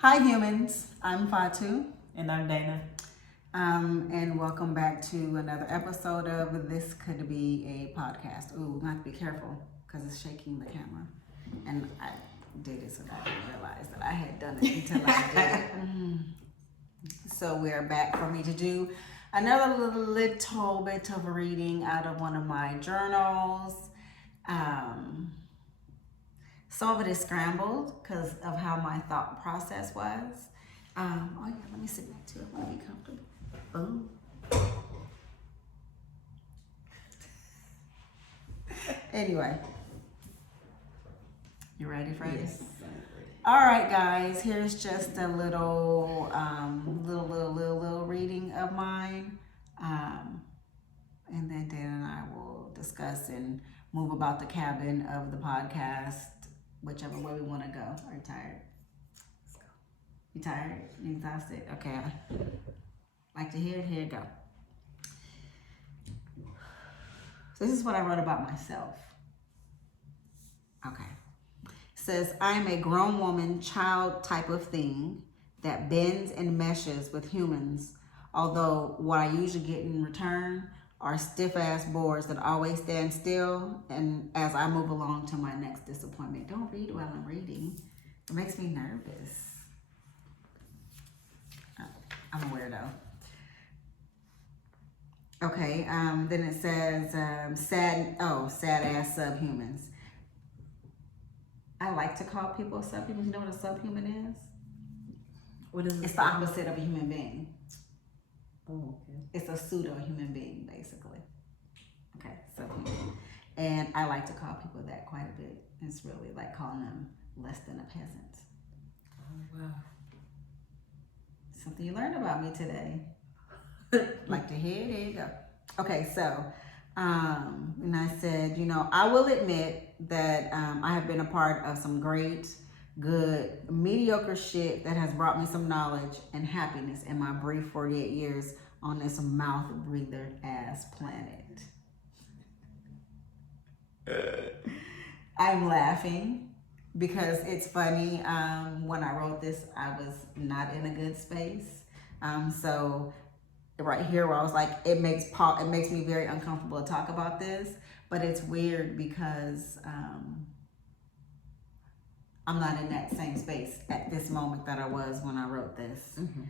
Hi humans, I'm Fatu. And I'm Dana. And welcome back to another episode of This Could Be a Podcast. Ooh, we have to be careful because it's shaking the camera. And I did it so that I didn't realize that I had done it until I did it. So we're back for me to do another little bit of reading out of one of my journals. Some of it is scrambled because of how my thought process was. Oh yeah, let me sit back too. I want to be comfortable. Boom. Anyway, you ready for this? All right, guys. Here's just a little reading of mine, and then Dan and I will discuss and move about the cabin of the podcast, whichever way we want to go. Are you tired? Let's go. You tired? You exhausted? Okay. Like to hear it? Here you go. So this is what I wrote about myself. Okay. It says, I'm a grown woman, child type of thing that bends and meshes with humans, although what I usually get in return are stiff-ass boards that always stand still, and as I move along to my next disappointment. Don't read while I'm reading. It makes me nervous. I'm a weirdo. Okay, then it says sad ass subhumans. I like to call people subhumans. You know what a subhuman is? What is it? It's the opposite of a human being. Oh, okay. It's a pseudo human being, basically. Okay, subhuman. And I like to call people that quite a bit. It's really like calling them less than a peasant. Oh, wow. Something you learned about me today. Like to hear? There you go. Okay, so, and I said, I will admit that I have been a part of some great, good, mediocre shit that has brought me some knowledge and happiness in my brief 48 years on this mouth breather ass planet. I'm laughing because it's funny. When I wrote this, I was not in a good space. So right here where I was like, it makes me very uncomfortable to talk about this, but it's weird because I'm not in that same space at this moment that I was when I wrote this. Mm-hmm.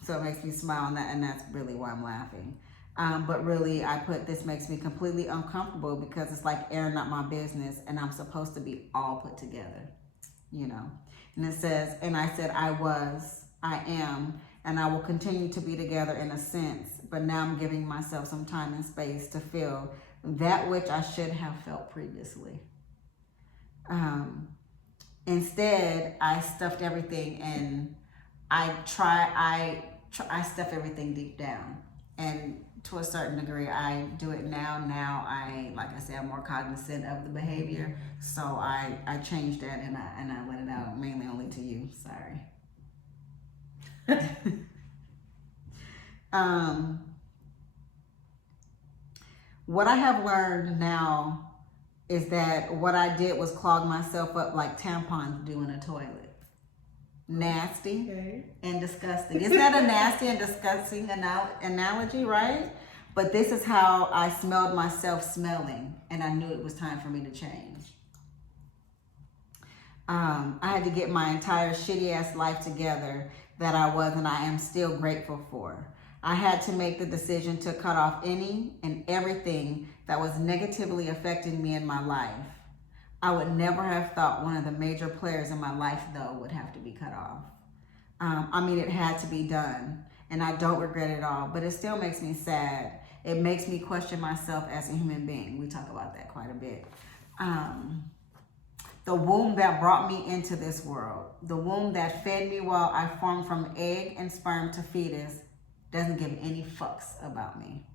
So it makes me smile, and that's really why I'm laughing. But really, I put this makes me completely uncomfortable because it's like airing out my business, and I'm supposed to be all put together, And it says, and I said, I am, and I will continue to be together in a sense, but now I'm giving myself some time and space to feel that which I should have felt previously. Instead, I stuffed everything and I stuff everything deep down. And to a certain degree, I do it now. Now like I said, I'm more cognizant of the behavior. So I changed that and I let it out mainly only to you. Sorry. What I have learned now is that what I did was clog myself up like tampons do in a toilet. Nasty and disgusting. Isn't that a nasty and disgusting analogy, right? But this is how I smelled myself smelling, and I knew it was time for me to change. I had to get my entire shitty ass life together that I was and I am still grateful for. I had to make the decision to cut off any and everything that was negatively affecting me in my life. I would never have thought one of the major players in my life, though, would have to be cut off. It had to be done, and I don't regret it all, but it still makes me sad. It makes me question myself as a human being. We talk about that quite a bit. The womb that brought me into this world, the womb that fed me while I formed from egg and sperm to fetus, doesn't give any fucks about me.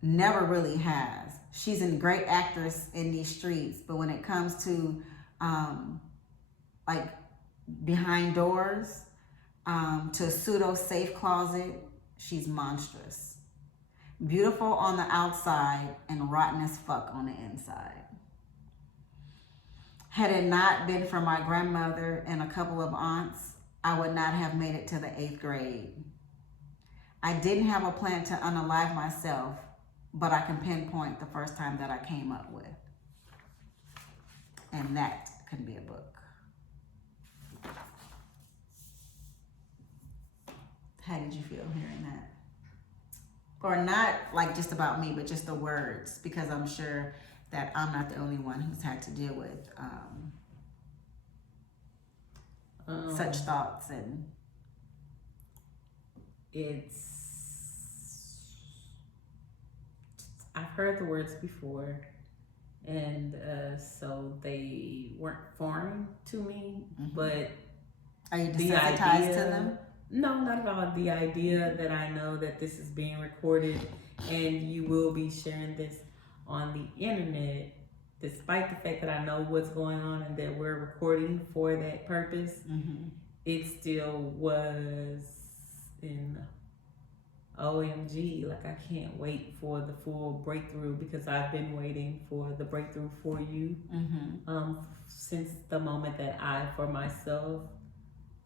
Never really has. She's a great actress in these streets, but when it comes to like behind doors, to a pseudo safe closet, she's monstrous. Beautiful on the outside and rotten as fuck on the inside. Had it not been for my grandmother and a couple of aunts, I would not have made it to the 8th grade. I didn't have a plan to unalive myself, but I can pinpoint the first time that I came up with. And that can be a book. How did you feel hearing that? Or not like just about me, but just the words, because I'm sure that I'm not the only one who's had to deal with such thoughts. And I've heard the words before, and so they weren't foreign to me, but are you desensitized to them? No, not at all. The idea that I know that this is being recorded and you will be sharing this on the internet, despite the fact that I know what's going on and that we're recording for that purpose, it still was in OMG. Like, I can't wait for the full breakthrough, because I've been waiting for the breakthrough for you since the moment that I, for myself,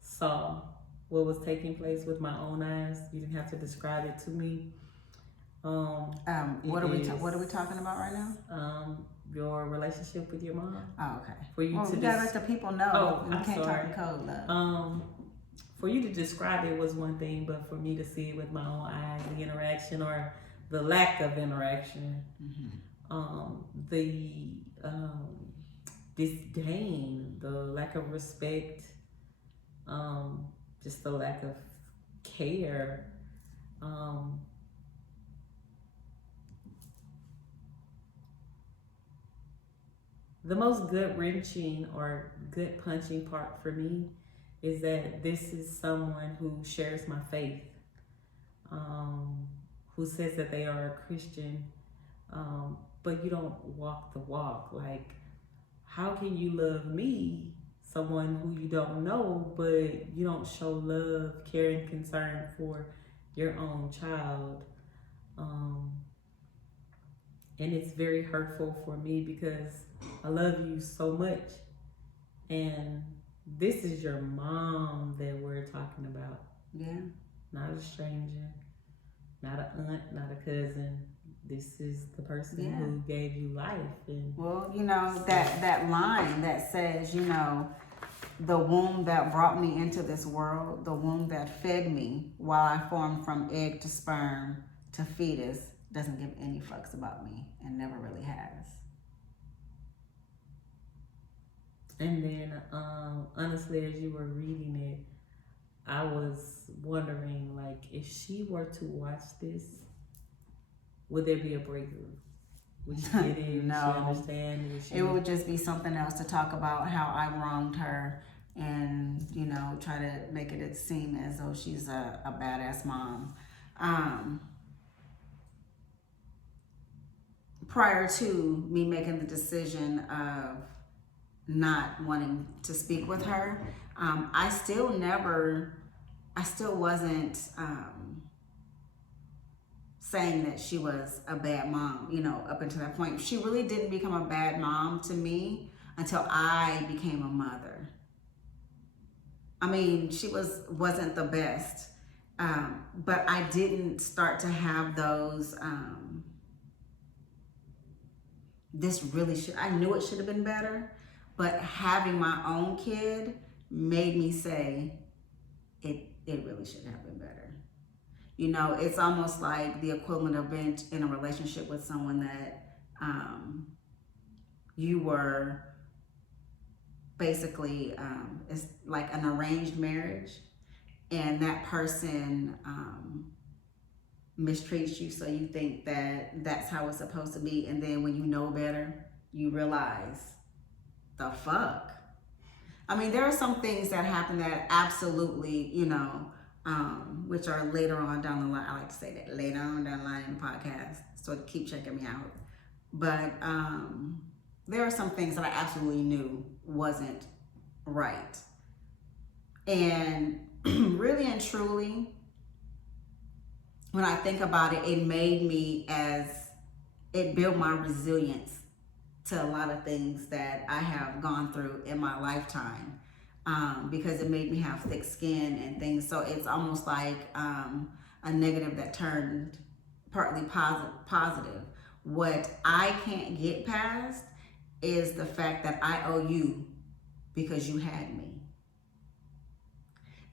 saw what was taking place with my own eyes. You didn't have to describe it to me. What are we talking about right now? Your relationship with your mom. Oh, okay. For you to gotta let the people know. Oh, we I'm can't sorry. talk in code, love. For you to describe it was one thing, but for me to see it with my own eyes, the interaction or the lack of interaction, the disdain, the lack of respect, just the lack of care. The most gut-wrenching or gut-punching part for me is that this is someone who shares my faith, who says that they are a Christian, but you don't walk the walk. Like, how can you love me, someone who you don't know, but you don't show love, care, and concern for your own child? And it's very hurtful for me, because I love you so much, and this is your mom that we're talking about. Yeah. Not a stranger, not an aunt, not a cousin. This is the person who gave you life. And well, you know, that line that says, you know, the womb that brought me into this world, the womb that fed me while I formed from egg to sperm to fetus, doesn't give any fucks about me, and never really has. And then, honestly, as you were reading it, I was wondering, like, if she were to watch this, would there be a breakthrough? Would she get it? No. Would she understand? It would just be something else to talk about how I wronged her, and, you know, try to make it seem as though she's a badass mom. Prior to me making the decision of not wanting to speak with her, I still wasn't saying that she was a bad mom, you know, up until that point. She really didn't become a bad mom to me until I became a mother. I mean, she wasn't the best, but I didn't start to have those, I knew it should have been better, but having my own kid made me say, it really should have been better. You know, it's almost like the equivalent of being in a relationship with someone that you were basically, it's like an arranged marriage, and that person mistreats you, so you think that that's how it's supposed to be, and then when you know better, you realize, the fuck? I mean, there are some things that happen that absolutely, you know, which are later on down the line. I like to say that, later on down the line in the podcast, so keep checking me out. But there are some things that I absolutely knew wasn't right. And really and truly, when I think about it, it built my resilience to a lot of things that I have gone through in my lifetime, because it made me have thick skin and things. So it's almost like a negative that turned partly positive. What I can't get past is the fact that I owe you because you had me.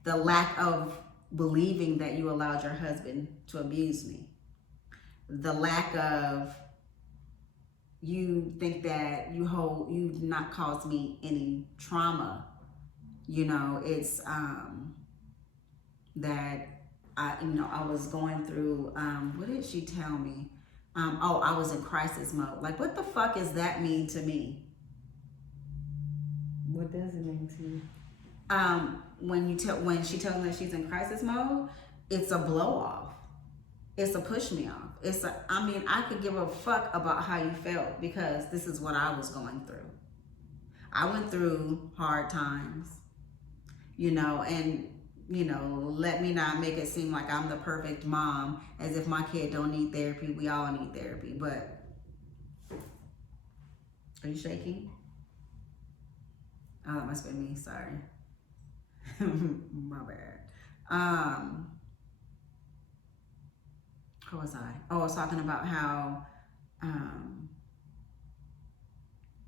The lack of believing that you allowed your husband to abuse me. The lack of you think that you've not caused me any trauma. You know, it's that I was going through, what did she tell me? I was in crisis mode. Like, what the fuck does that mean to me? What does it mean to you? When she tells me that she's in crisis mode, it's a blow off. It's a push me off. I could give a fuck about how you felt because this is what I was going through. I went through hard times, and let me not make it seem like I'm the perfect mom, as if my kid don't need therapy. We all need therapy, but are you shaking? Oh, that must be me, sorry. My bad. Who was I? Oh, I was talking about how,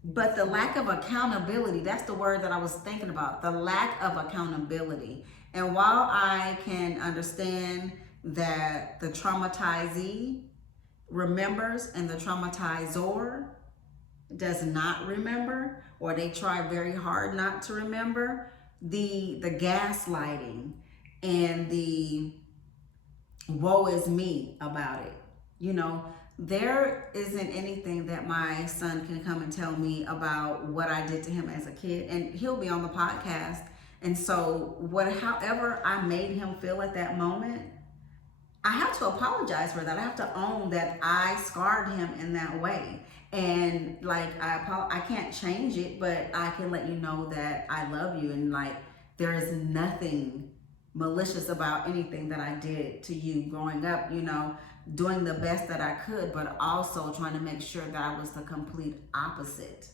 but the lack of accountability, that's the word that I was thinking about, the lack of accountability. And while I can understand that the traumatizee remembers and the traumatizer does not remember, or they try very hard not to remember, the gaslighting and the woe is me about it. There isn't anything that my son can come and tell me about what I did to him as a kid, and he'll be on the podcast. And so however I made him feel at that moment, I have to apologize for that. I have to own that I scarred him in that way. And I can't change it, but I can let you know that I love you, and there is nothing malicious about anything that I did to you growing up, doing the best that I could, but also trying to make sure that I was the complete opposite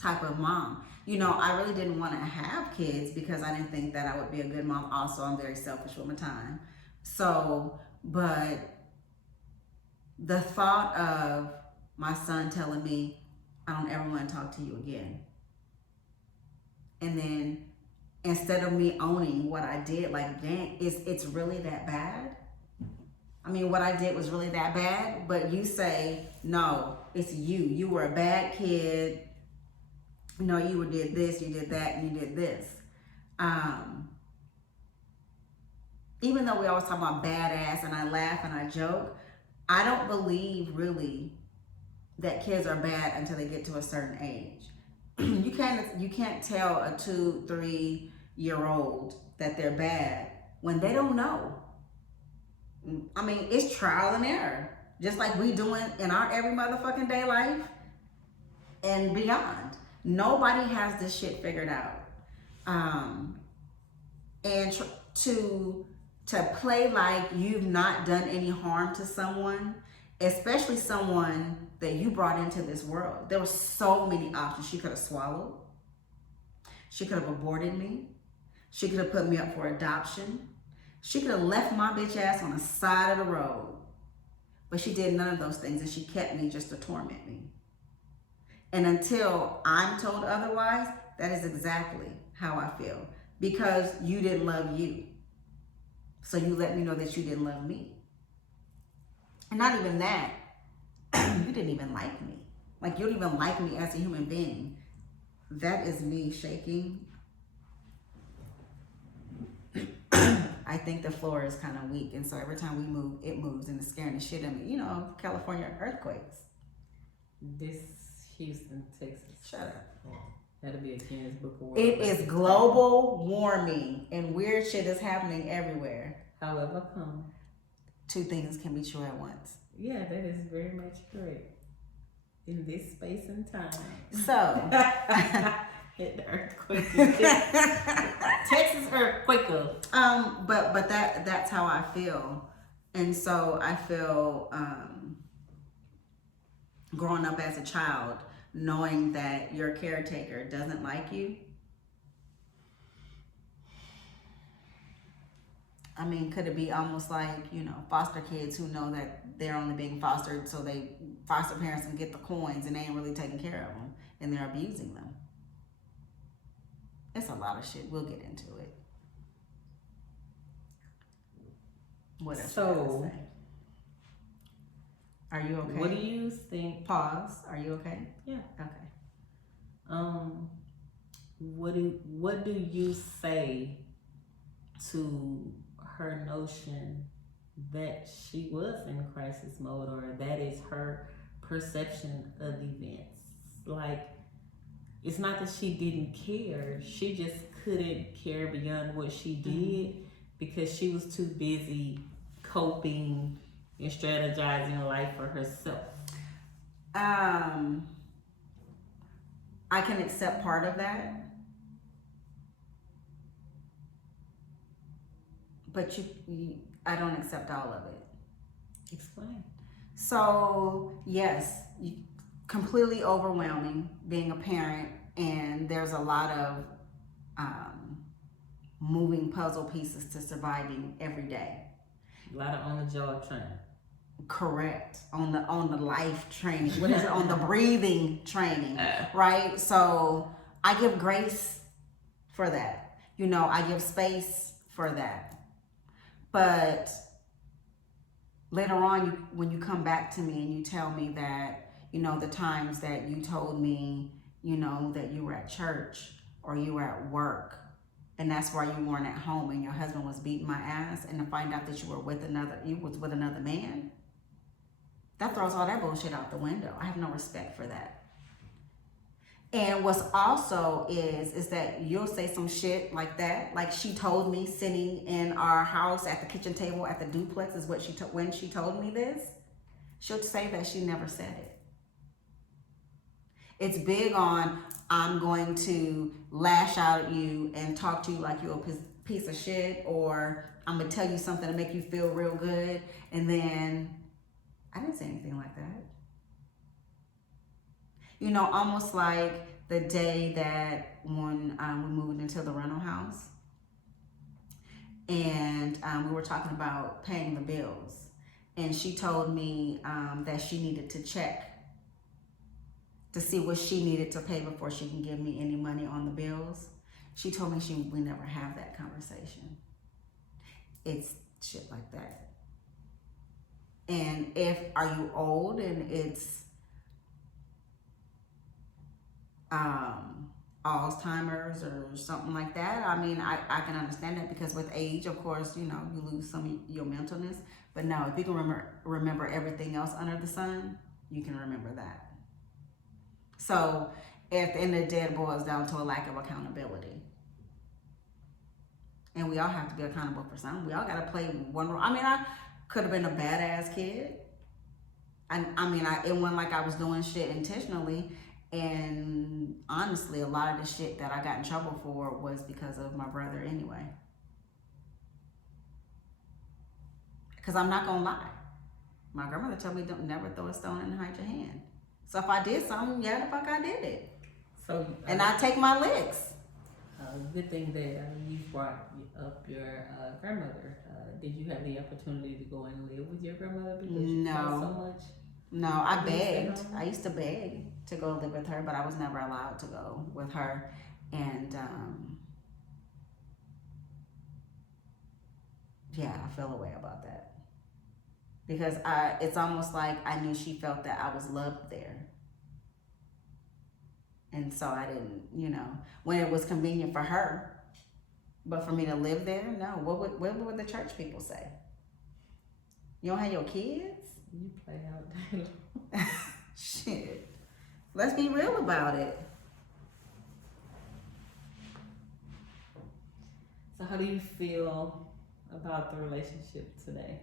type of mom. I really didn't want to have kids because I didn't think that I would be a good mom. Also, I'm very selfish with my time. So, but the thought of my son telling me, I don't ever want to talk to you again. And then instead of me owning what I did, dang, it's really that bad? I mean, what I did was really that bad, but you say, no, it's you. You were a bad kid. You did this, you did that, and you did this. Even though we always talk about badass and I laugh and I joke, I don't believe really that kids are bad until they get to a certain age. You can't tell a 2-3-year-old that they're bad when they don't know. I mean, it's trial and error, just like we doing in our every motherfucking day life and beyond. Nobody has this shit figured out. And to play like you've not done any harm to someone, especially someone that you brought into this world. There were so many options. She could have swallowed. She could have aborted me. She could have put me up for adoption. She could have left my bitch ass on the side of the road. But she did none of those things, and she kept me just to torment me. And until I'm told otherwise, that is exactly how I feel. Because you didn't love you. So you let me know that you didn't love me. And not even that, you didn't even like me. You don't even like me as a human being. That is me shaking. I think the floor is kind of weak, and so every time we move, it moves, and it's scaring the shit out of me. California earthquakes. This Houston, Texas. Shut up. That'll be a Guinness Book of World It is global warming, and weird shit is happening everywhere. However come. 2 things can be true at once. Yeah, that is very much correct. In this space and time. So. Hit the earthquake. Texas earthquake. But that's how I feel. And so I feel growing up as a child, knowing that your caretaker doesn't like you? I mean, could it be almost like, foster kids who know that they're only being fostered so foster parents can get the coins and they ain't really taking care of them and they're abusing them? It's a lot of shit. We'll get into it. What else? So, are you okay? What do you think? Pause. Are you okay? Yeah. Okay. What do you say to her notion that she was in crisis mode, or that is her perception of events? Like, it's not that she didn't care, she just couldn't care beyond what she did because she was too busy coping and strategizing life for herself. I can accept part of that. But I don't accept all of it. Explain. So, yes, completely overwhelming being a parent, and there's a lot of moving puzzle pieces to surviving every day. A lot of on the job training. Correct. On the life training. What is it? On the breathing training, right? So I give grace for that. I give space for that. But later on, when you come back to me and you tell me that, the times that you told me, that you were at church or you were at work, and that's why you weren't at home and your husband was beating my ass, and to find out that you was with another man, that throws all that bullshit out the window. I have no respect for that. And what's also is that you'll say some shit like that, like she told me sitting in our house at the kitchen table at the duplex is what when she told me this. She'll say that she never said it. It's big on, I'm going to lash out at you and talk to you like you're a piece of shit, or I'm gonna tell you something to make you feel real good, and then I didn't say anything like that. Almost like the day that when we moved into the rental house, and we were talking about paying the bills, and she told me that she needed to check to see what she needed to pay before she can give me any money on the bills. She told me we never have that conversation. It's shit like that. And are you old and it's Alzheimer's or something like that, I mean, I can understand that, because with age, of course, you lose some of your mentalness. But no, if you can remember everything else under the sun, you can remember that. So at the end of the day, it boils down to a lack of accountability. And we all have to be accountable for something. We all got to play one role. I mean, I could have been a badass kid. It wasn't like I was doing shit intentionally. And honestly, a lot of the shit that I got in trouble for was because of my brother anyway. Because I'm not going to lie. My grandmother told me, don't never throw a stone and hide your hand. So if I did something, yeah, the fuck I did it. So and I take my licks. Good thing that you brought up your grandmother. Did you have the opportunity to go and live with your grandmother because you felt so much? No, I begged. I used to beg to go live with her, but I was never allowed to go with her. And I feel a way about that. Because it's almost like I knew she felt that I was loved there. And so I didn't, when it was convenient for her. But for me to live there, no. What would the church people say? You don't have your kids? You play out day. Shit. Let's be real about it. So how do you feel about the relationship today?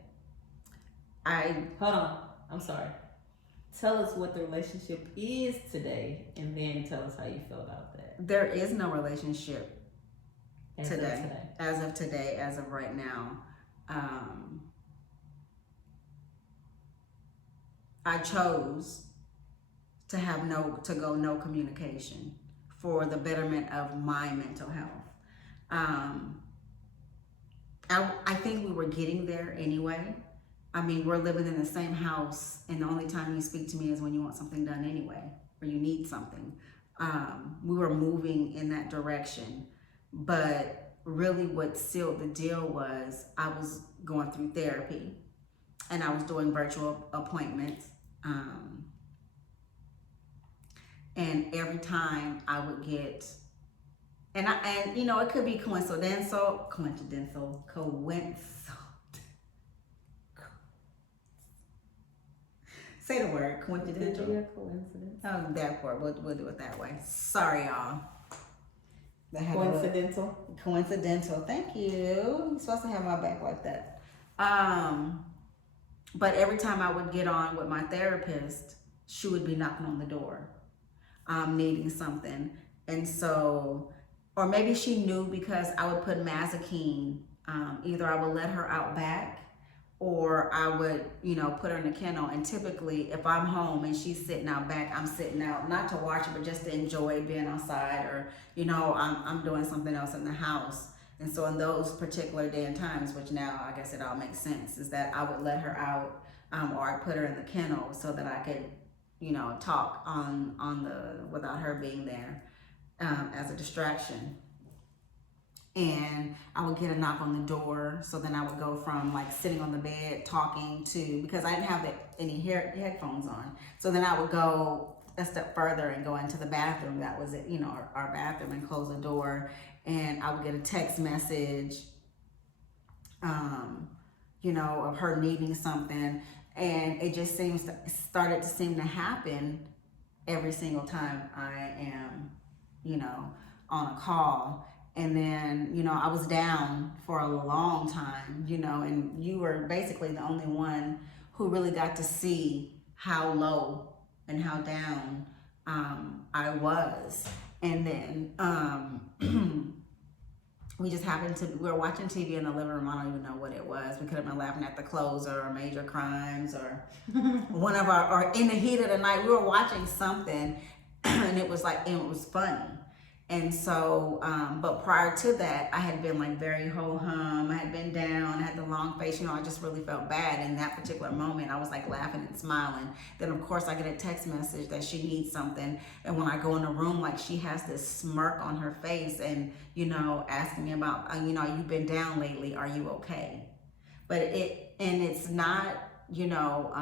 Hold on. I'm sorry. Tell us what the relationship is today, and then tell us how you feel about that. There is no relationship today. As of today, as of right now. I chose to have no communication for the betterment of my mental health. I think we were getting there anyway. I mean, we're living in the same house, and the only time you speak to me is when you want something done anyway, or you need something. We were moving in that direction, but really what sealed the deal was I was going through therapy, and I was doing virtual appointments. And every time I would get, and you know, it could be coincidental. Say the word, coincidental. Could be a coincidence. Oh, therefore, we'll do it that way. Sorry, y'all. Coincidental. Coincidental. Thank you. You're supposed to have my back like that. But every time I would get on with my therapist, she would be knocking on the door, needing something. And so, or maybe she knew because I would put Mazikeen, either I would let her out back or I would, you know, put her in the kennel. And typically if I'm home and she's sitting out back, I'm sitting out, not to watch her, but just to enjoy being outside, or, you know, I'm doing something else in the house. And so in those particular day and times, which now I guess it all makes sense, is that I would let her out, or I put her in the kennel so that I could, you know, talk without her being there, as a distraction. And I would get a knock on the door, so then I would go from like sitting on the bed talking to, because I didn't have any headphones on, so then I would go a step further and go into the bathroom. That was it, you know, our bathroom, and close the door, and I would get a text message, you know, of her needing something, and it just started to seem to happen every single time I am, you know, on a call. And then, you know, I was down for a long time, you know, and you were basically the only one who really got to see how low and how down I was. And then we just happened to, we were watching TV in the living room. I don't even know what it was. We could have been laughing at The Closer or Major Crimes or one of or in the heat of the night, we were watching something and it was funny. And so, but prior to that, I had been like very ho-hum. I had been down, I had the long face, you know, I just really felt bad. In that particular moment, I was like laughing and smiling. Then of course I get a text message that she needs something. And when I go in the room, like she has this smirk on her face and, you know, asking me about, you know, you've been down lately, are you okay? But it's not, you know,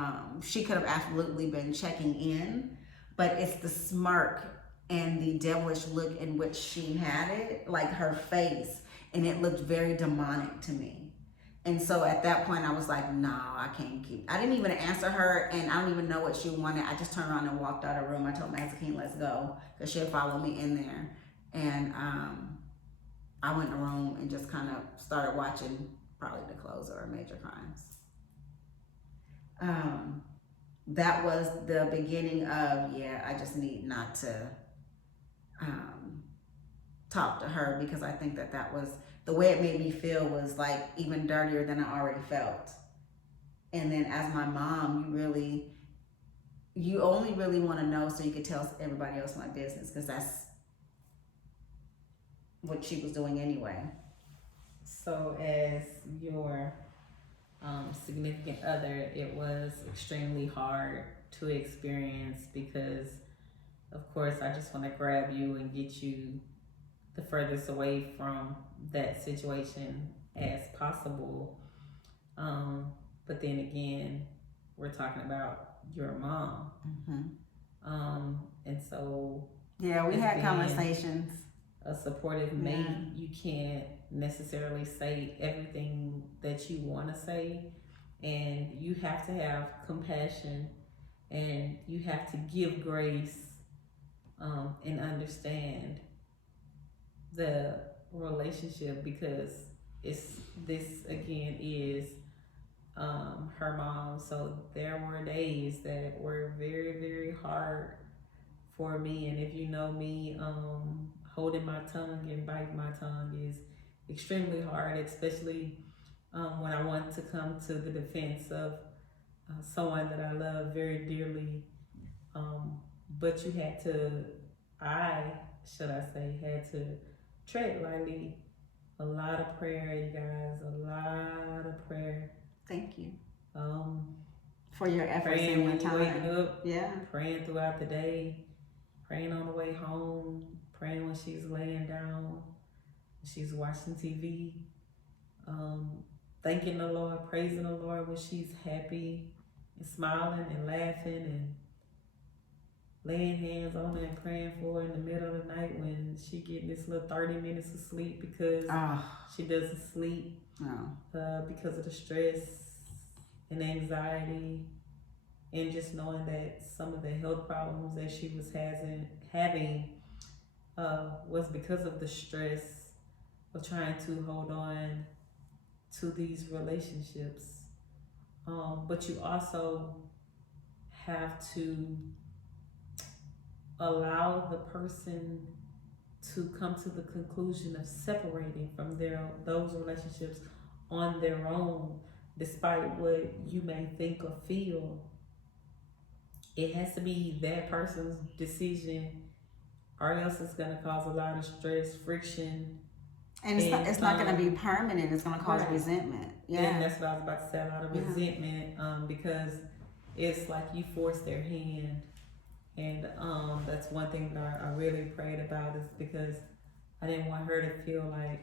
she could have absolutely been checking in, but it's the smirk and the devilish look in which she had it, like her face, and it looked very demonic to me. And so at that point I was like, no, I can't I didn't even answer her, and I don't even know what she wanted. I just turned around and walked out of the room. I told Mazikeen, let's go, because she'd follow me in there. And I went in the room and just kind of started watching probably The Closer or Major Crimes. That was the beginning of, I just need not to talk to her, because I think that was the way it made me feel, was like even dirtier than I already felt. And then as my mom, you only really want to know so you could tell everybody else my business, because that's what she was doing anyway. So as your significant other, it was extremely hard to experience, because of course I just want to grab you and get you the furthest away from that situation as possible. But then again, we're talking about your mom. Mm-hmm. And so we had conversations. A supportive mate, you can't necessarily say everything that you want to say, and you have to have compassion, and you have to give grace, and understand the relationship, because this again is her mom. So there were days that were very, very hard for me, and if you know me, holding my tongue and biting my tongue is extremely hard, especially when I want to come to the defense of someone that I love very dearly. but you had to, had to tread lightly. A lot of prayer, you guys, a lot of prayer. Thank you. Um, For your efforts praying and your when you time. waking up, Yeah. praying throughout the day, praying on the way home, praying when she's laying down, when she's watching TV, thanking the Lord, praising the Lord when she's happy and smiling and laughing and laying hands on her and praying for her in the middle of the night when she getting this little 30 minutes of sleep because she doesn't sleep because of the stress and anxiety, and just knowing that some of the health problems that she was having was because of the stress of trying to hold on to these relationships. But you also have to allow the person to come to the conclusion of separating from those relationships on their own, despite what you may think or feel. It has to be that person's decision, or else it's going to cause a lot of stress, friction. And it's not going to be permanent. It's going to cause resentment. Yeah. And that's what I was about to say, a lot of resentment, because it's like you force their hand. And that's one thing that I really prayed about, is because I didn't want her to feel like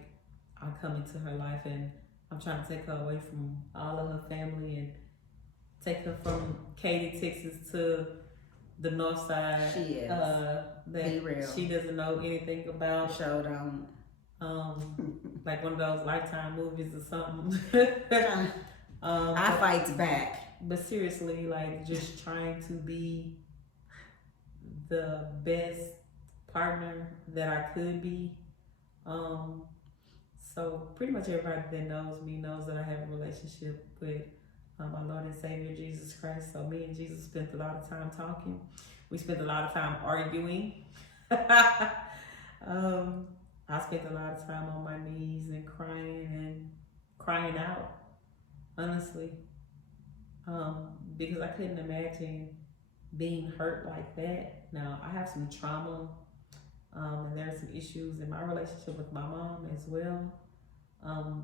I'm coming to her life and I'm trying to take her away from all of her family and take her from Katy, Texas to the north side. She is. That Be real. She doesn't know anything about. Show don't. Like one of those Lifetime movies or something. I fights back. But seriously, like, just trying to be the best partner that I could be. So pretty much everybody that knows me knows that I have a relationship with my Lord and Savior Jesus Christ. So me and Jesus spent a lot of time talking. We spent a lot of time arguing. I spent a lot of time on my knees and crying out, honestly, because I couldn't imagine being hurt like that. Now, I have some trauma, and there are some issues in my relationship with my mom as well,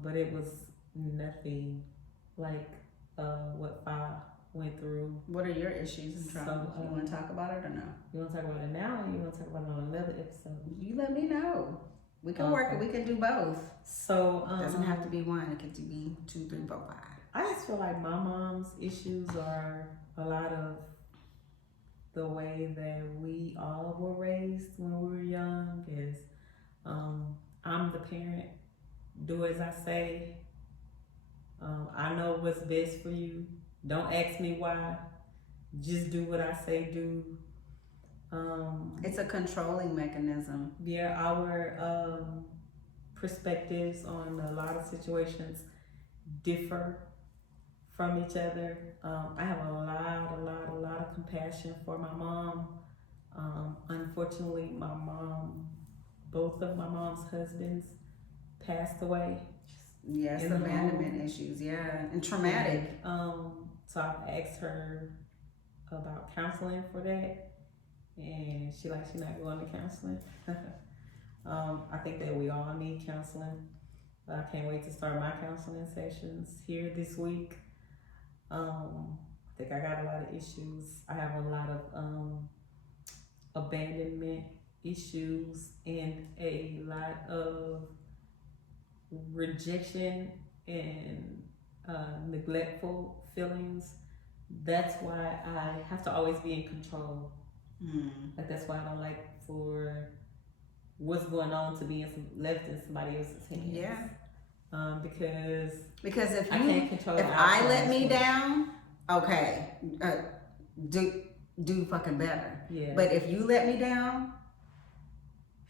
but it was nothing like what I went through. What are your issues and trauma? You want to talk about it or no? You want to talk about it now, or you want to talk about it on another episode? You let me know. We can work it. We can do both. So it doesn't have to be one. It can be 2, 3, 4, 5. I just feel like my mom's issues are a lot of the way that we all were raised when we were young. Is I'm the parent. Do as I say. I know what's best for you. Don't ask me why. Just do what I say do. It's a controlling mechanism. Yeah, our perspectives on a lot of situations differ from each other. I have a lot of compassion for my mom. Unfortunately, both of my mom's husbands passed away. Yes, abandonment issues, and traumatic. So I've asked her about counseling for that, and she's not going to counseling. I think that we all need counseling. I can't wait to start my counseling sessions here this week. I think I got a lot of issues. I have a lot of abandonment issues and a lot of rejection and neglectful feelings. That's why I have to always be in control. Like, that's why I don't like for what's going on to be left in somebody else's hands. Yeah. Because if I can't control. If I let me down, okay, do fucking better. Yeah. But if you let me down,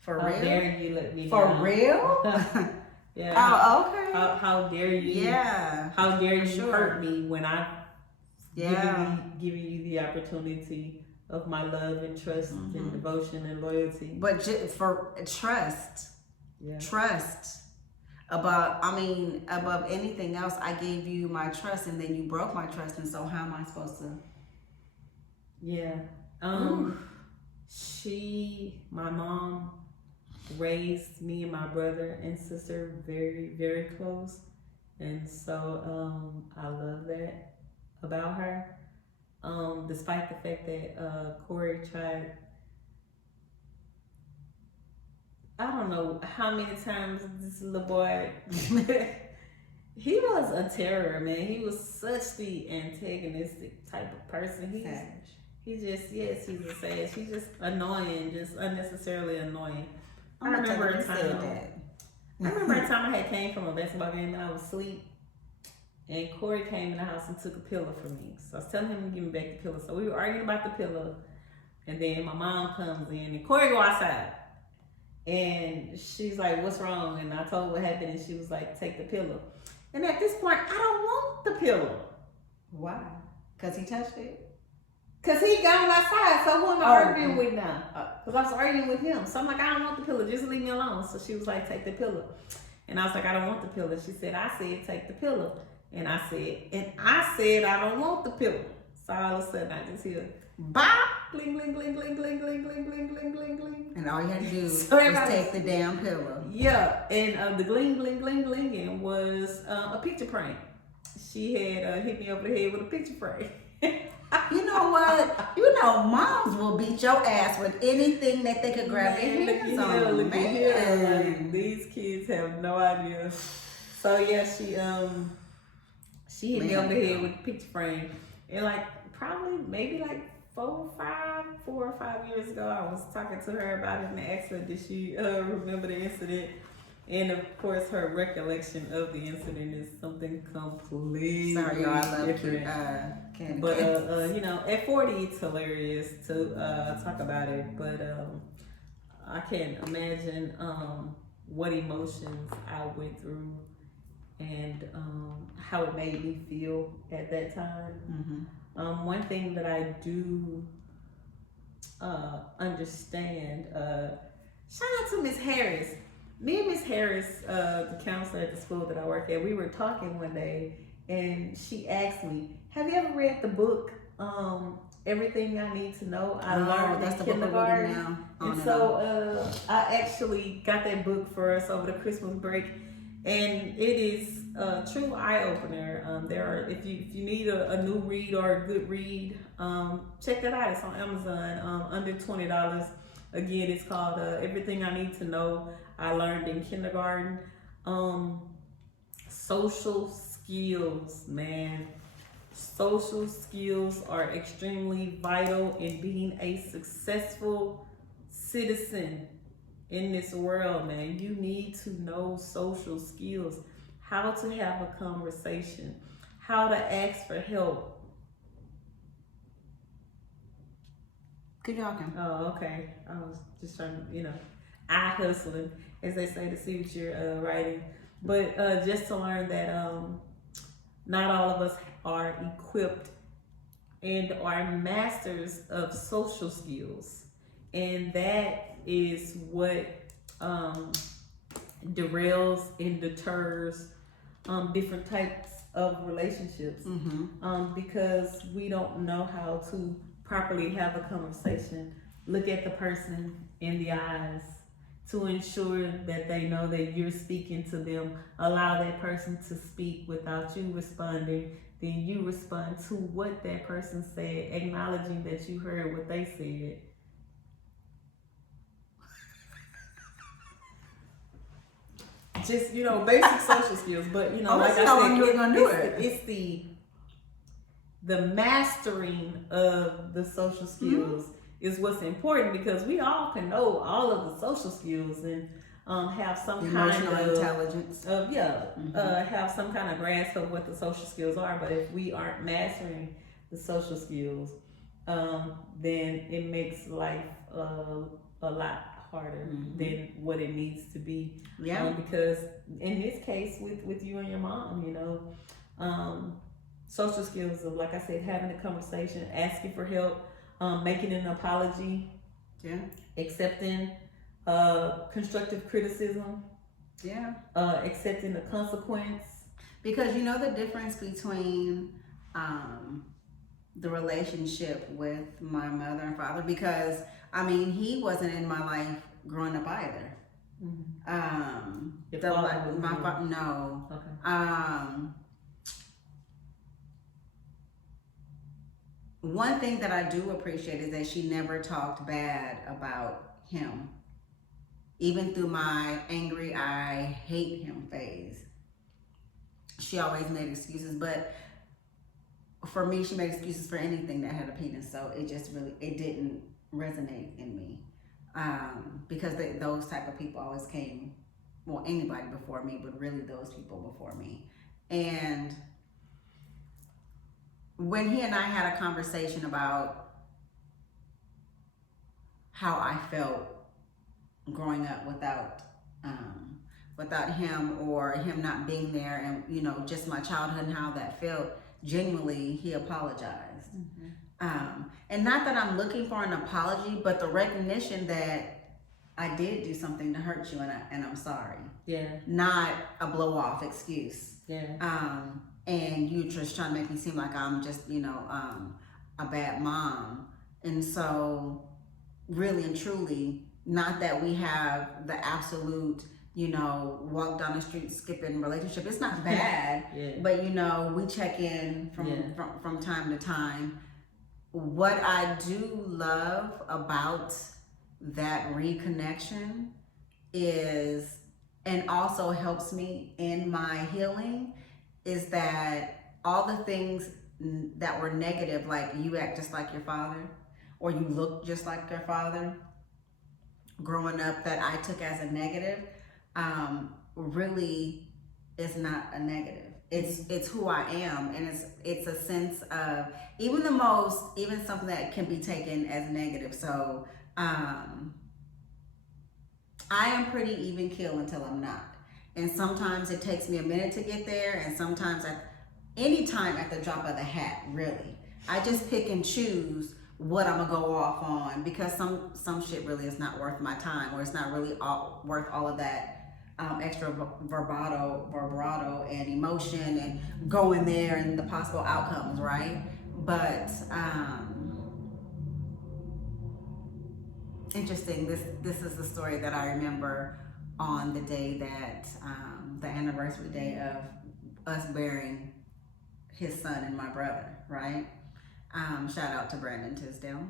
for real? How dare you let me for down? For real? Yeah. Oh, okay. How dare you? Yeah. How dare you hurt me when I giving you the opportunity of my love and trust and devotion and loyalty. But for trust, trust above anything else, I gave you my trust and then you broke my trust, and so how am I supposed to? Yeah. my mom raised me and my brother and sister very, very close. And so I love that about her. Despite the fact that Corey tried, I don't know how many times this little boy, he was a terror, man. He was such the antagonistic type of person. He just, yes, he's a sage. He's just annoying, just unnecessarily annoying. I remember a time I had came from a basketball game and I was asleep. And Corey came in the house and took a pillow from me. So I was telling him to give me back the pillow. So we were arguing about the pillow. And then my mom comes in and Corey go outside. And she's like, what's wrong? And I told her what happened and she was like, take the pillow. And at this point, I don't want the pillow. Why? Because he touched it? Because he gone outside. So who am I arguing with now? Because I was arguing with him. So I'm like, I don't want the pillow. Just leave me alone. So she was like, take the pillow. And I was like, I don't want the pillow. She said, I said, take the pillow. And I said, I don't want the pillow. So all of a sudden, I just hear, bop, bling, bling, bling, bling, bling, bling, bling, bling, bling, bling, bling. And all you had to do was take the damn pillow. Yeah, and the gling, bling, bling, blinging was a picture frame. She had hit me over the head with a picture frame. You know what? You know, moms will beat your ass with anything that they could grab their hands on. Look at here. Like, these kids have no idea. So yeah, she hit me over the head with a picture frame. And like probably maybe like 4 or 5 years ago, I was talking to her about it and asked her, did she remember the incident? And of course, her recollection of the incident is something completely Sorry, y'all, I love different. Candy. But you know, at 40, it's hilarious to talk about it. But I can't imagine what emotions I went through and how it made me feel at that time. Mm-hmm. One thing that I do understand, shout out to Miss Harris. Me and Miss Harris, the counselor at the school that I work at, we were talking one day and she asked me, have you ever read the book, Everything I Need to Know? I learned in kindergarten. Now. And so I actually got that book for us over the Christmas break. And it is a true eye-opener. There are, if you need a new read or a good read, check that out. It's on Amazon, under $20. Again, it's called Everything I Need to Know, I Learned in Kindergarten. Social skills, man. Social skills are extremely vital in being a successful citizen in this world, man. You need to know social skills, how to have a conversation, how to ask for help. Good talking. Oh, okay. I was just trying to, eye hustling, as they say, to see what you're writing. But just to learn that not all of us are equipped and are masters of social skills. And that is what derails and deters different types of relationships. Mm-hmm. Because we don't know how to properly have a conversation, look at the person in the eyes to ensure that they know that you're speaking to them, allow that person to speak without you responding, then you respond to what that person said, acknowledging that you heard what they said. Just, basic social skills, but like I said, it's the mastering of the social skills is what's important, because we all can know all of the social skills and have some emotional kind of intelligence have some kind of grasp of what the social skills are. But if we aren't mastering the social skills, then it makes life a lot harder than what it needs to be. Because in this case with you and your mom, social skills of, like I said, having a conversation, asking for help, making an apology, accepting constructive criticism, accepting the consequence. Because the difference between the relationship with my mother and father, because I mean, he wasn't in my life growing up either. Your father was no. Okay. One thing that I do appreciate is that she never talked bad about him. Even through my angry, I hate him phase, she always made excuses. But for me, she made excuses for anything that had a penis. So it didn't resonate in me. Because those type of people always came, well, anybody before me, but really those people before me. And when he and I had a conversation about how I felt growing up without him, or him not being there, and just my childhood and how that felt, genuinely he apologized. And not that I'm looking for an apology, but the recognition that I did do something to hurt you, and I'm sorry. Yeah. Not a blow off excuse. Yeah. And you just trying to make me seem like I'm just a bad mom. And so really and truly, not that we have the absolute walk down the street skipping relationship. It's not bad. Yeah. But we check in from time to time. What I do love about that reconnection is, and also helps me in my healing, is that all the things that were negative, like you act just like your father, or you look just like your father, growing up, that I took as a negative, really is not a negative. It's who I am, and it's a sense of even something that can be taken as negative. So I am pretty even keel until I'm not, and sometimes it takes me a minute to get there, and sometimes any time at the drop of the hat. Really, I just pick and choose what I'm gonna go off on, because some shit really is not worth my time, or it's not really worth all of that extra vibrato and emotion and going there and the possible outcomes, right? But interesting. This is the story that I remember on the day that the anniversary day of us burying his son and my brother, right? Shout out to Brandon Tisdale.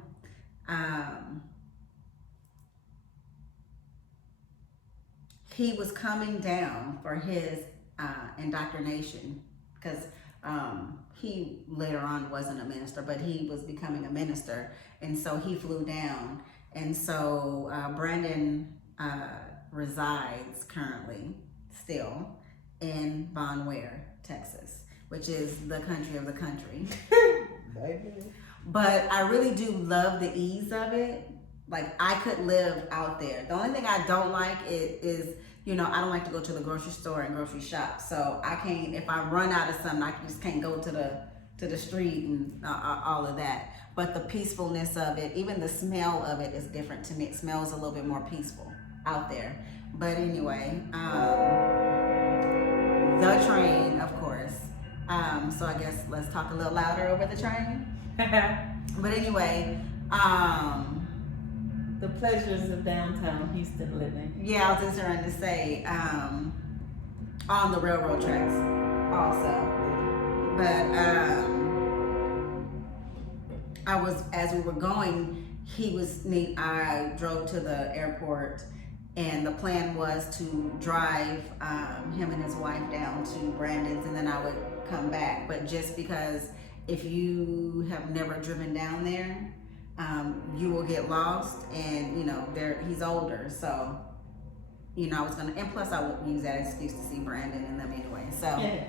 He was coming down for his indoctrination, because he later on wasn't a minister, but he was becoming a minister, and so he flew down. And so Brandon resides currently still in Von Ware, Texas, which is the country of the country. But I really do love the ease of it. Like, I could live out there. The only thing I don't like is I don't like to go to the grocery store and grocery shop. So I can't, if I run out of something, I just can't go to the street and all of that. But the peacefulness of it, even the smell of it, is different to me. It smells a little bit more peaceful out there. But anyway, the train, of course. So I guess let's talk a little louder over the train. But anyway, the pleasures of downtown Houston living. Yeah, I was just trying to say, on the railroad tracks also. But as we were going, I drove to the airport, and the plan was to drive him and his wife down to Brandon's, and then I would come back. But just because if you have never driven down there, you will get lost, and he's older, so I was gonna, and plus I would use that excuse to see Brandon and them anyway. So yeah.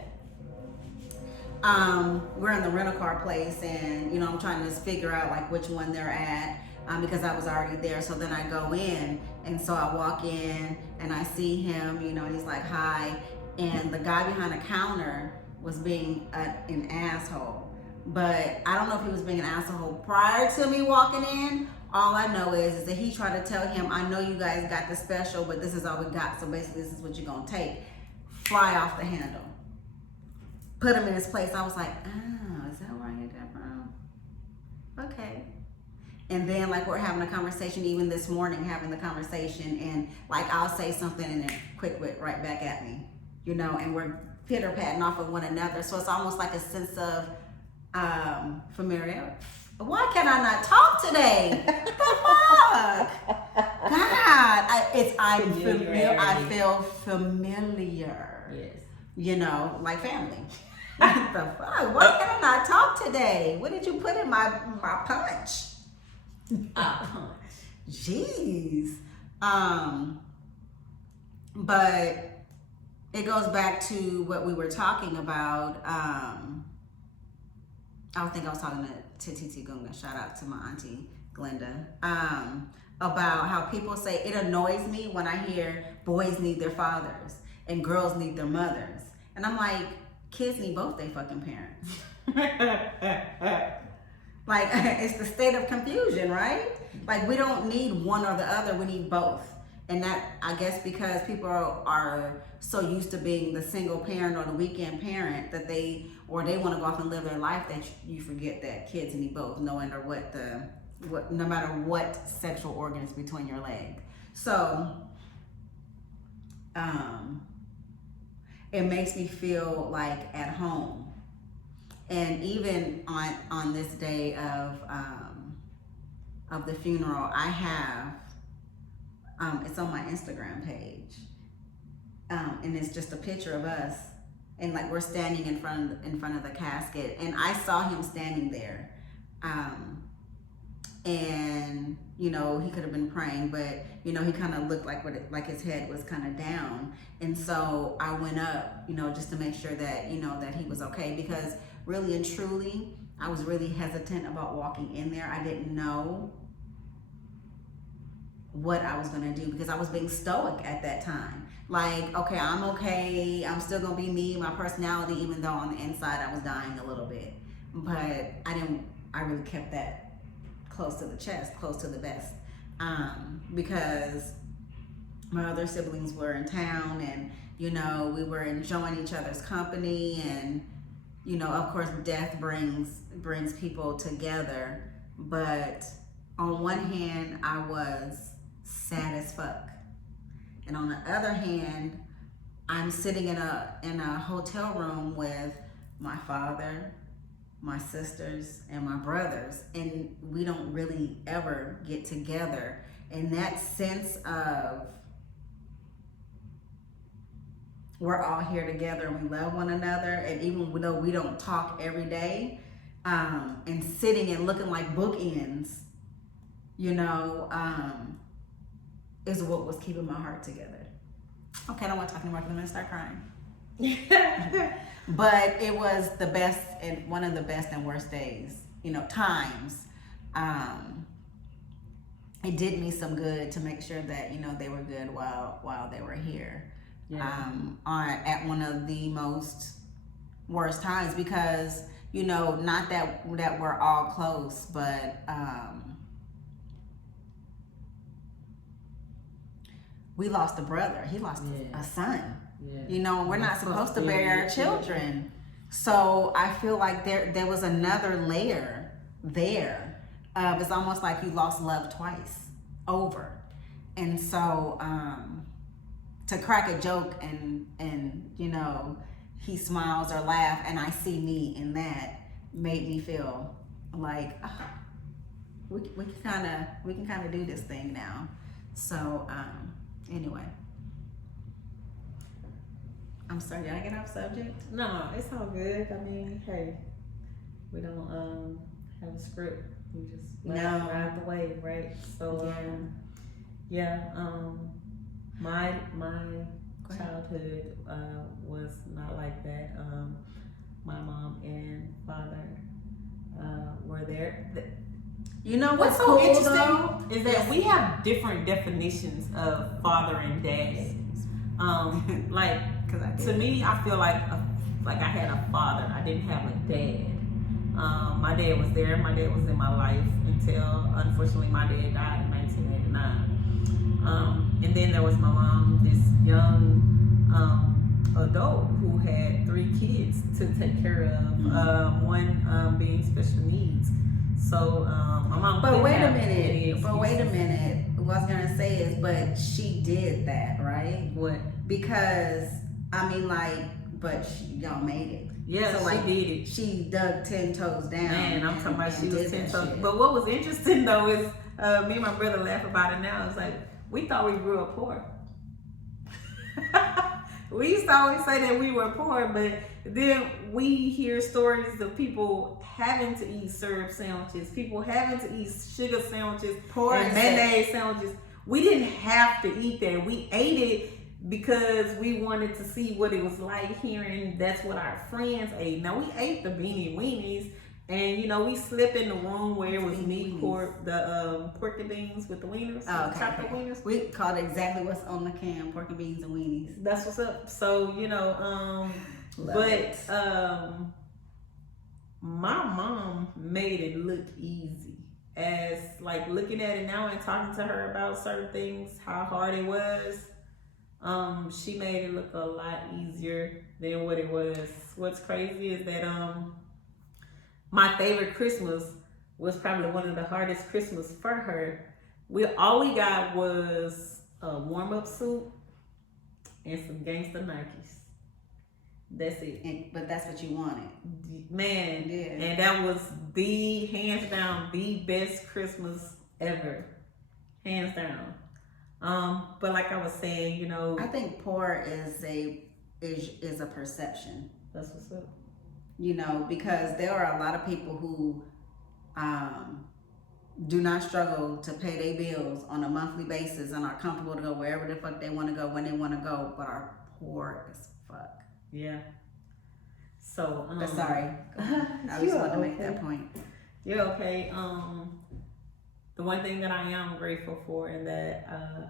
We're in the rental car place, and I'm trying to figure out like which one they're at, because I was already there. So then I go in, and so I walk in and I see him, and he's like, hi, and the guy behind the counter was being an asshole. But I don't know if he was being an asshole prior to me walking in. All I know is that he tried to tell him, I know you guys got the special, but this is all we got. So basically, this is what you're going to take. Fly off the handle. Put him in his place. I was like, oh, is that where I get that from? Okay. And then like we're having a conversation, even this morning having the conversation, and like I'll say something and then quick wit right back at me, you know, and we're pitter-patting off of one another. So it's almost like a sense of familiarity. Why can I not talk today? The fuck? God, I feel familiar. Yes. You know, like family. The fuck? Why can I not talk today? What did you put in my punch? Jeez. But it goes back to what we were talking about. I think I was talking to Titi Gunga, shout out to my auntie Glenda, about how people say it annoys me when I hear boys need their fathers and girls need their mothers. And I'm like, kids need both their fucking parents. Like, it's the state of confusion, right? Like, we don't need one or the other, we need both. And that, I guess, because people are so used to being the single parent or the weekend parent that they want to go off and live their life, that you forget that kids need both, no matter no matter what sexual organ is between your legs. So, it makes me feel like at home. And even on this day of the funeral, I have, it's on my Instagram page, and it's just a picture of us, and like we're standing in front of the casket, and I saw him standing there, and you know, he could have been praying, but you know, he kind of looked like his head was kind of down, and so I went up, you know, just to make sure that, you know, that he was okay, because really and truly, I was really hesitant about walking in there. I didn't know what I was gonna do, because I was being stoic at that time. Like, okay, I'm still gonna be me, my personality, even though on the inside I was dying a little bit. But I really kept that close to the chest, close to the vest, because my other siblings were in town, and you know, we were enjoying each other's company, and you know, of course, death brings people together. But on one hand, I was sad as fuck, and on the other hand, I'm sitting in a hotel room with my father, my sisters, and my brothers, and we don't really ever get together. And that sense of we're all here together and we love one another, and even though we don't talk every day, and sitting and looking like bookends, you know, is what was keeping my heart together. Okay, I don't want to talk anymore because I'm going to start crying. But it was the best, and one of the best and worst days, you know, times. It did me some good to make sure that, you know, they were good while they were here. Yeah. At one of the most worst times, because, you know, not that we're all close, but we lost a brother. He lost a son. Yeah. You know, we're not supposed to bury our children. So I feel like there was another layer there. It's almost like you lost love twice over. And so to crack a joke and you know, he smiles or laugh and I see me in that, made me feel like we can kind of do this thing now. So anyway, I'm sorry, did I get off subject? No, it's all good. I mean, hey, we don't have a script. We just ride the wave, right? So my childhood was not like that. My mom and father were there. You know what's so interesting though, is that we have different definitions of father and dad. Like, to me, I feel like I had a father. I didn't have a dad. My dad was there. My dad was in my life until, unfortunately, my dad died in 1989. And then there was my mom, this young adult who had 3 kids to take care of, one being special needs. So my mom. But couldn't wait a have any minute. But wait a excuses. minute. What I was gonna say is, but she did that, right? What? Because I mean, like, but y'all made it. Yeah, so, like, she did it. She dug 10 toes down. Man, I'm talking about she was 10 toes. Shit. But what was interesting though is me and my brother laugh about it now. It's like we thought we grew up poor. We used to always say that we were poor, but then we hear stories of people having to eat syrup sandwiches, people having to eat sugar sandwiches, and mayonnaise sandwiches. We didn't have to eat that. We ate it because we wanted to see what it was like hearing that's what our friends ate. Now we ate the beanie weenies, and you know we slept in the room where it was meat, pork, the pork and beans with the wieners, chocolate wieners. We called it exactly what's on the can: pork and beans and weenies. That's what's up. So you know, my mom made it look easy. As like looking at it now and talking to her about certain things, how hard it was. She made it look a lot easier than what it was. What's crazy is that my favorite Christmas was probably one of the hardest Christmas for her. All we got was a warm-up soup and some gangsta Nikes. That's it. But that's what you wanted. Man, yeah. And that was hands down, the best Christmas ever. Hands down. But like I was saying, you know, I think poor is a perception. That's what's up. You know, because there are a lot of people who do not struggle to pay their bills on a monthly basis and are comfortable to go wherever the fuck they want to go when they want to go, but are poor as fuck. Yeah. So, but sorry, I just wanted to make that point. You're okay. The one thing that I am grateful for and that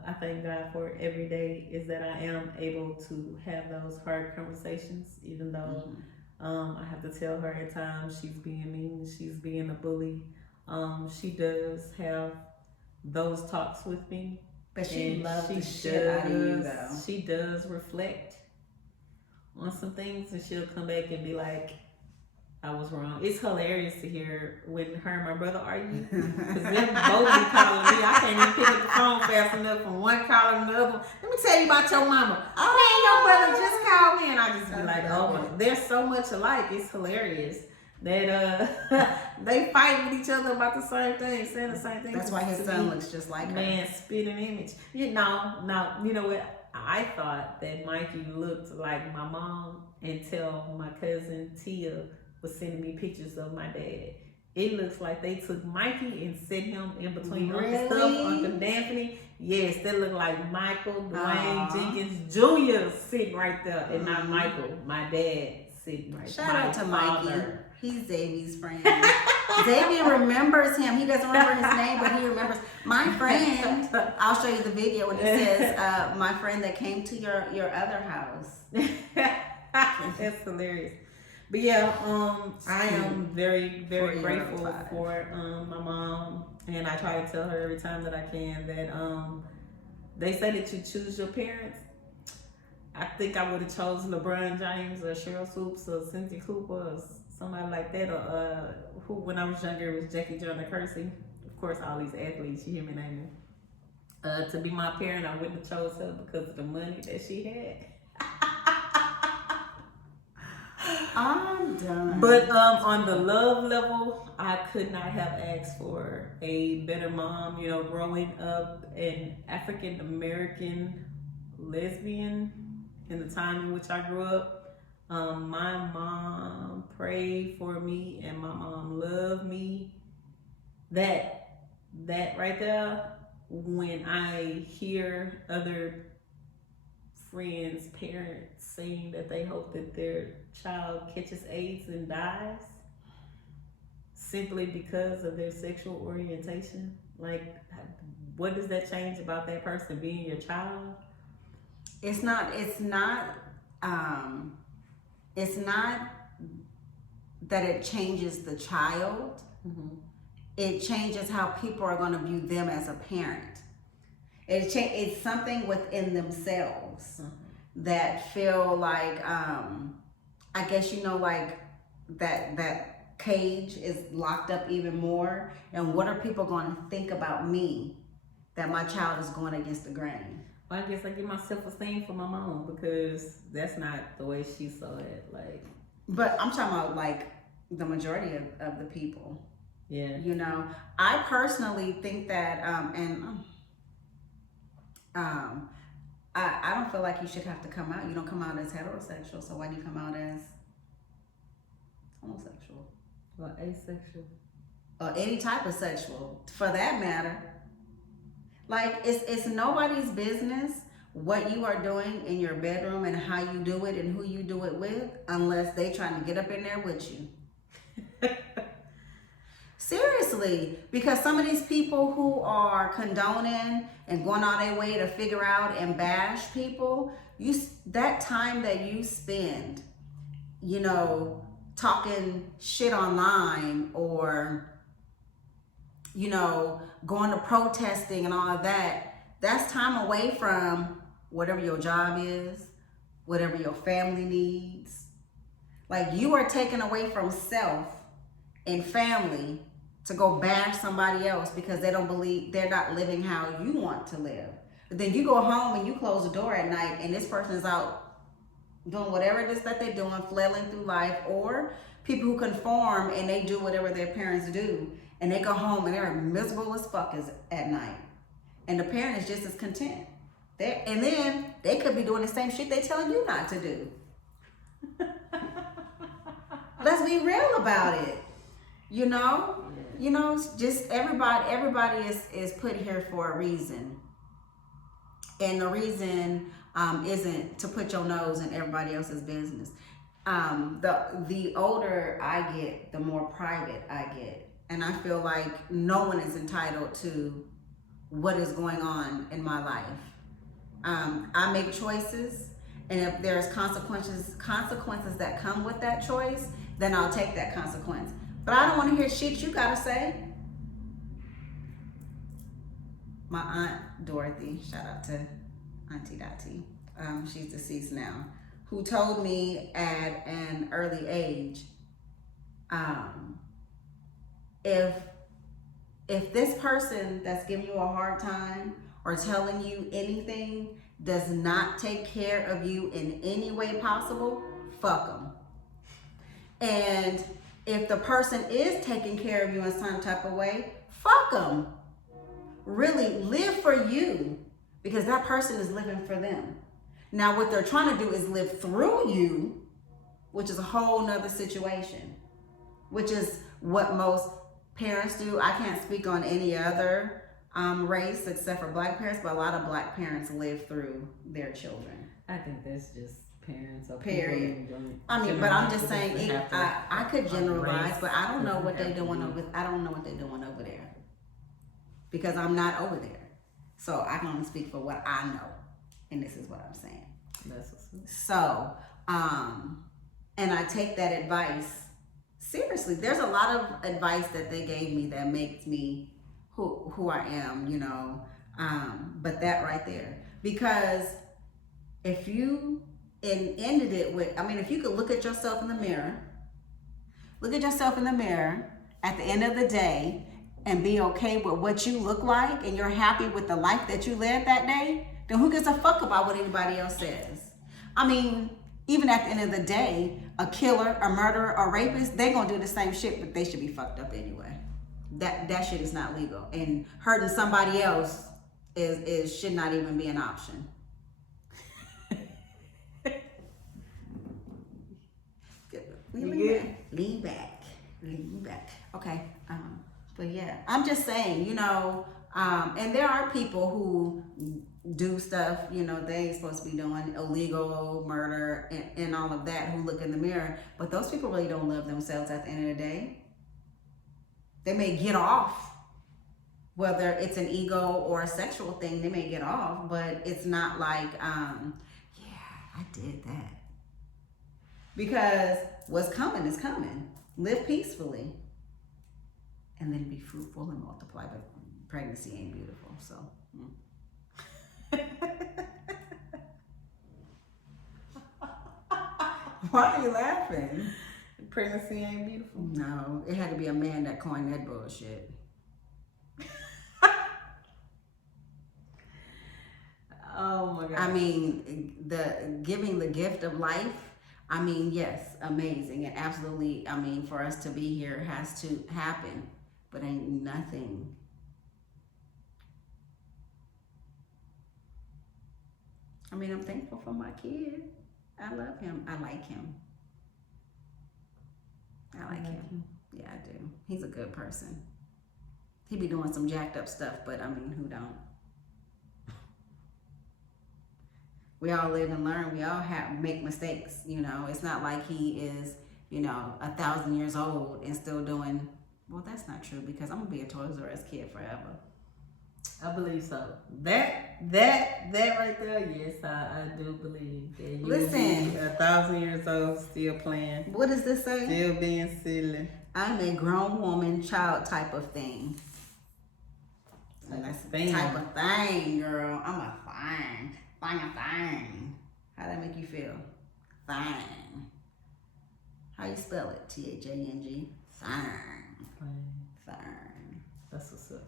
I thank God for every day is that I am able to have those hard conversations, even though I have to tell her at times she's being mean, she's being a bully. She does have those talks with me. But she loves the shit out of you, though. She does reflect on some things, and she'll come back and be like, I was wrong. It's hilarious to hear when her and my brother argue, because they're both be calling me. I can't even pick up the phone fast enough from one caller to the other. Let me tell you about your mama. Man, your brother just called me, and I just be like, oh, they're so much alike. It's hilarious that they fight with each other about the same thing, saying the same thing. That's why his son looks just like her. Man, spitting image. You know what? I thought that Mikey looked like my mom until my cousin Tia was sending me pictures of my dad. It looks like they took Mikey and set him in between Uncle Stuff, Uncle Daphne. Yes, that looked like Michael Dwayne Jenkins Jr. sitting right there, and not Michael, my dad, sitting right there. Shout out to Mikey. He's Xavier's friend. Xavier remembers him. He doesn't remember his name, but he remembers. My friend, I'll show you the video when it says, my friend that came to your other house. That's hilarious. But yeah, I am very, very grateful for my mom. And I try to tell her every time that I can that they say that you choose your parents. I think I would have chose LeBron James or Cheryl Swoops or Cynthia Cooper or somebody like that, or who when I was younger it was Jackie Joyner Kersey. Of course, all these athletes you hear me naming. To be my parent, I wouldn't have chose her because of the money that she had. I'm done. But on the love level, I could not have asked for a better mom. You know, growing up an African American lesbian in the time in which I grew up. My mom prayed for me and my mom loved me. That right there, when I hear other friends, parents saying that they hope that their child catches AIDS and dies simply because of their sexual orientation, like what does that change about that person being your child? It's not that it changes the child. It changes how people are going to view them as a parent. It's something within themselves that feel like I guess like that cage is locked up even more. And what are people going to think about me that my child is going against the grain? Well, I guess I get my self-esteem from my mom because that's not the way she saw it. Like, but I'm talking about like the majority of the people. Yeah. You know, I personally think that, I don't feel like you should have to come out. You don't come out as heterosexual, so why do you come out as homosexual? Or asexual. Or any type of sexual, for that matter. Like, it's nobody's business what you are doing in your bedroom and how you do it and who you do it with, unless they trying to get up in there with you. Seriously, because some of these people who are condoning and going out their way to figure out and bash people, that time that you spend, you know, talking shit online or, you know, going to protesting and all of that, that's time away from whatever your job is, whatever your family needs. Like, you are taken away from self and family to go bash somebody else because they don't believe, they're not living how you want to live. But then you go home and you close the door at night and this person is out doing whatever it is that they're doing, flailing through life, or people who conform and they do whatever their parents do and they go home and they're miserable as fuck at night. And the parent is just as content. And then they could be doing the same shit they telling you not to do. Let's be real about it. You know? You know, just everybody is put here for a reason. And the reason isn't to put your nose in everybody else's business. The older I get, the more private I get. And I feel like no one is entitled to what is going on in my life. I make choices, and if there's consequences that come with that choice, then I'll take that consequence. But I don't want to hear shit you gotta say. My aunt Dorothy, shout out to Auntie Dottie, she's deceased now, who told me at an early age, if this person that's giving you a hard time or telling you anything does not take care of you in any way possible, fuck them. And if the person is taking care of you in some type of way, fuck them. Really live for you, because that person is living for them. Now what they're trying to do is live through you, which is a whole nother situation, which is what most parents do. I can't speak on any other race except for black parents, but a lot of black parents live through their children. I think that's just parents. Or period. I mean, but I'm just saying, I could generalize, but I don't know what they're doing over. I don't know what they're doing over there, because I'm not over there. So I can only speak for what I know, and this is what I'm saying. That's what's so, and I take that advice seriously. There's a lot of advice that they gave me that makes me who I am, you know. But that right there, because if you ended it with, I mean, if you could look at yourself in the mirror at the end of the day and be okay with what you look like, and you're happy with the life that you led that day, then who gives a fuck about what anybody else says? I mean, even at the end of the day, a killer, a murderer, a rapist, they gonna do the same shit, but they should be fucked up anyway. That shit is not legal, and hurting somebody else is should not even be an option. Lean back. Okay. But yeah, I'm just saying, you know, and there are people who do stuff, you know, they ain't supposed to be doing, illegal murder and all of that, who look in the mirror, but those people really don't love themselves at the end of the day. They may get off, whether it's an ego or a sexual thing, they may get off, but it's not like, yeah, I did that. Because what's coming is coming. Live peacefully. And then be fruitful and multiply. But pregnancy ain't beautiful, so. Why are you laughing? pregnancy ain't beautiful? No, it had to be a man that coined that bullshit. Oh my God. I mean, giving the gift of life, I mean, yes, amazing. And absolutely, I mean, for us to be here has to happen, but ain't nothing. I mean, I'm thankful for my kid. I love him. I like him. I like him. Yeah, I do. He's a good person. He be doing some jacked up stuff, but I mean, who don't? We all live and learn. We all make mistakes. You know, it's not like he is, 1,000 years old and still doing. Well, that's not true because I'm gonna be a Toys R Us kid forever. I believe so. That right there, yes, I do believe that you Listen, will be 1,000 years old, still playing. What does this say? Still being silly. I'm a grown woman, child type of thing. And that's the type of thing, girl. I'm a thing. Thing. How that make you feel? Thing. How you spell it? Thang. Thing. That's what's up.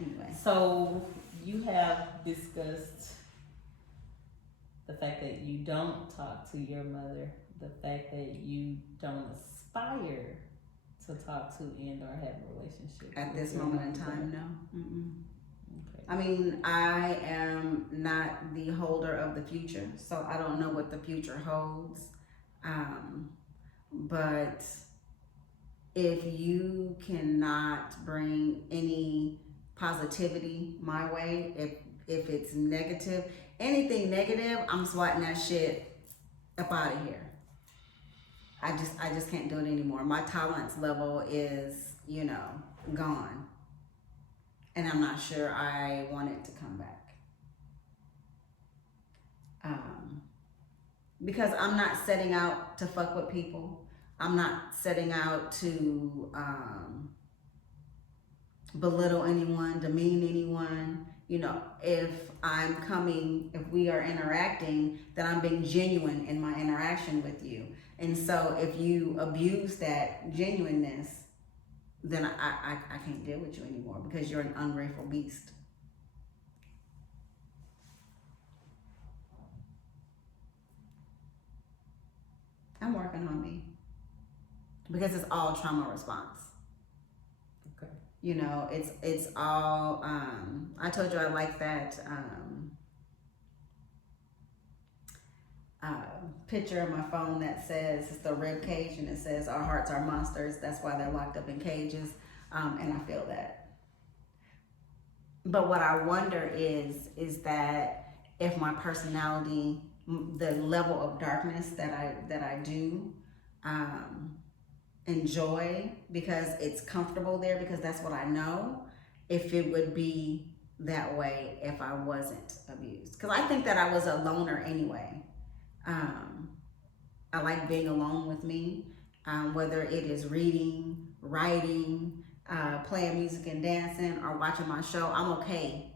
Anyway. So you have discussed the fact that you don't talk to your mother, the fact that you don't aspire to talk to and or have a relationship. At this moment in time, no. Mm-mm. Okay. I mean, I am not the holder of the future, so I don't know what the future holds. But if you cannot bring any positivity my way, if it's negative, anything negative, I'm swatting that shit up out of here. I just can't do it anymore. My tolerance level is, gone. And I'm not sure I want it to come back. Because I'm not setting out to fuck with people. I'm not setting out to belittle anyone, demean anyone. If we are interacting, then I'm being genuine in my interaction with you. And so if you abuse that genuineness, then I can't deal with you anymore because you're an ungrateful beast. I'm working on me because it's all trauma response. Okay. It's all. I told you I like that picture of my phone that says it's the rib cage and it says our hearts are monsters. That's why they're locked up in cages, and I feel that. But what I wonder is that if my personality, the level of darkness that I do enjoy because it's comfortable there because that's what I know, if it would be that way if I wasn't abused. Because I think that I was a loner anyway. I like being alone with me, whether it is reading, writing, playing music and dancing, or watching my show. I'm okay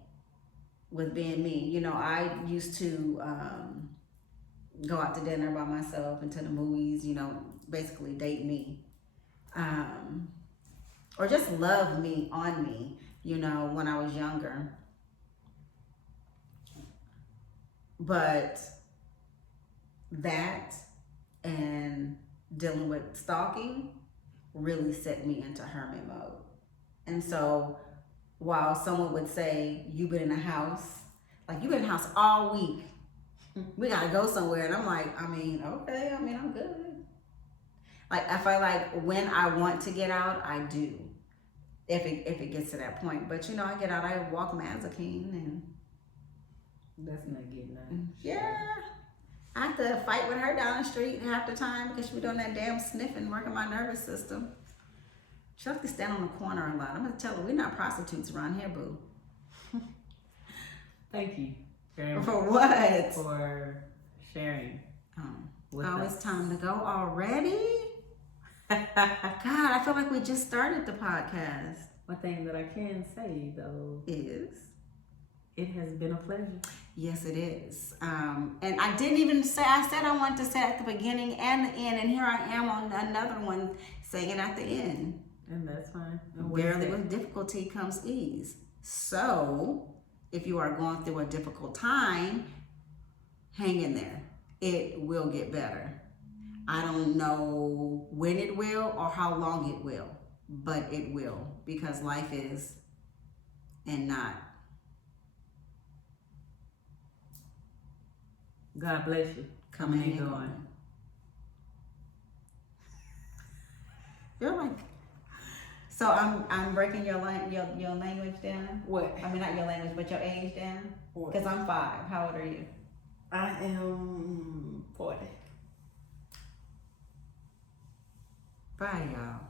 with being me. I used to go out to dinner by myself and to the movies, basically date me. Or just love me on me, when I was younger. But that and dealing with stalking really set me into hermit mode. And so while someone would say, you've been in the house, like you've been in the house all week, we gotta go somewhere. And I'm like, okay, I'm good. Like I feel like when I want to get out, I do. If it gets to that point. But I get out, I walk Mazikeen and that's not getting nothing. Yeah. I have to fight with her down the street half the time because she was doing that damn sniffing, working my nervous system. She has to stand on the corner a lot. I'm gonna tell her we're not prostitutes around here, boo. Thank you very much. For what? For sharing. It's time to go already? God, I feel like we just started the podcast. One thing that I can say though is It has been a pleasure. Yes, it is. And I didn't even say, I said I wanted to say at the beginning and the end, and here I am on another one saying it at the end. And that's fine. Barely with difficulty comes ease. So, if you are going through a difficult time, hang in there. It will get better. I don't know when it will or how long it will, but it will, because life is and not. God bless you. Coming and going. You're like, so I'm breaking your language down. What? I mean, not your language, but your age down. What? Because I'm 5. How old are you? I am 40. Bye, y'all.